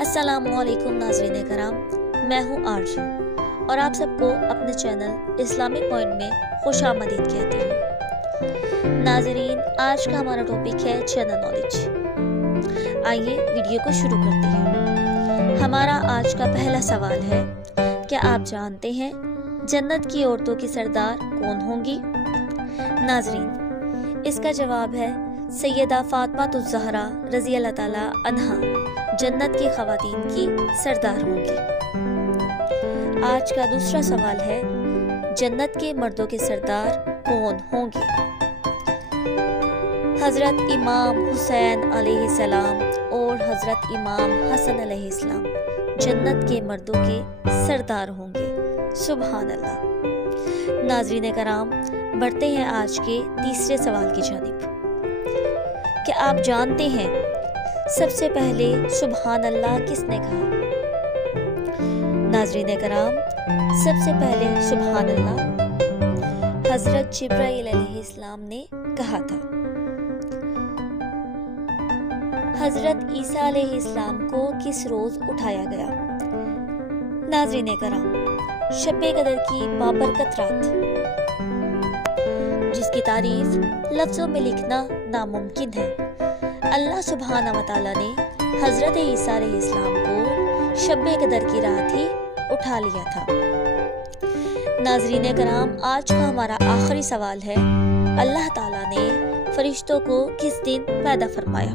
अस्सलाम वालेकुम नाज़रीन कराम, मैं हूँ आरजू और आप सबको अपने चैनल इस्लामिक पॉइंट में खुश आमदीद कहती हूँ। नाज़रीन, आज का हमारा टॉपिक है जनरल नॉलेज। आइए वीडियो को शुरू करते हैं। हमारा आज का पहला सवाल है, क्या आप जानते हैं जन्नत की औरतों की सरदार कौन होंगी? नाज़रीन, इसका जवाब है सैयदा फातिमातुज़ ज़हरा रज़ी अल्लाह ताला अन्हा जन्नत की ख़वातीन की सरदार होंगी। आज का दूसरा सवाल है, जन्नत के मर्दों के सरदार कौन होंगे? हज़रत इमाम हुसैन अलैहिस्सलाम और हज़रत इमाम हसन अलैहिस्सलाम जन्नत के मर्दों के सरदार होंगे। सुभान अल्लाह। नाज़रीन कराम, बढ़ते हैं आज के तीसरे सवाल की जानिब। क्या आप जानते हैं सबसे पहले सुभान अल्लाह किसने कहा? नाज़रीन कराम, सबसे पहले सुभान अल्लाह हज़रत जिब्राईल अलैहिस्सलाम ने कहा था। हज़रत ईसा अलैहिस्सलाम को किस रोज़ उठाया गया? नाज़रीन कराम, शब-ए कदर की बाबरकत रात, जिसकी तारीफ लफ्ज़ों में लिखना नामुमकिन है। अल्लाह सुब्हाना व तआला ने हज़रत ईसा अलैहिस्सलाम को शब-ए कदर की रात ही उठा लिया था। नाज़रीन कराम, आज का हमारा आखिरी सवाल है, अल्लाह ताला ने फरिश्तों को किस दिन पैदा फरमाया?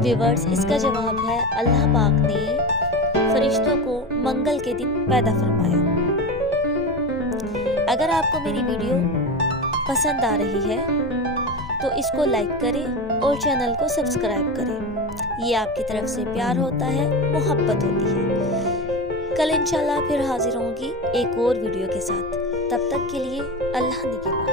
व्यूअर्स, इसका जवाब है अल्लाह पाक ने फरिश्तों को मंगल के दिन पैदा फरमाया। अगर आपको मेरी वीडियो पसंद आ रही है तो इसको लाइक करें और चैनल को सब्सक्राइब करें। ये आपकी तरफ से प्यार होता है, मोहब्बत होती है। कल इंशाल्लाह फिर हाजिर होंगी एक और वीडियो के साथ। तब तक के लिए अल्लाह निगहबान।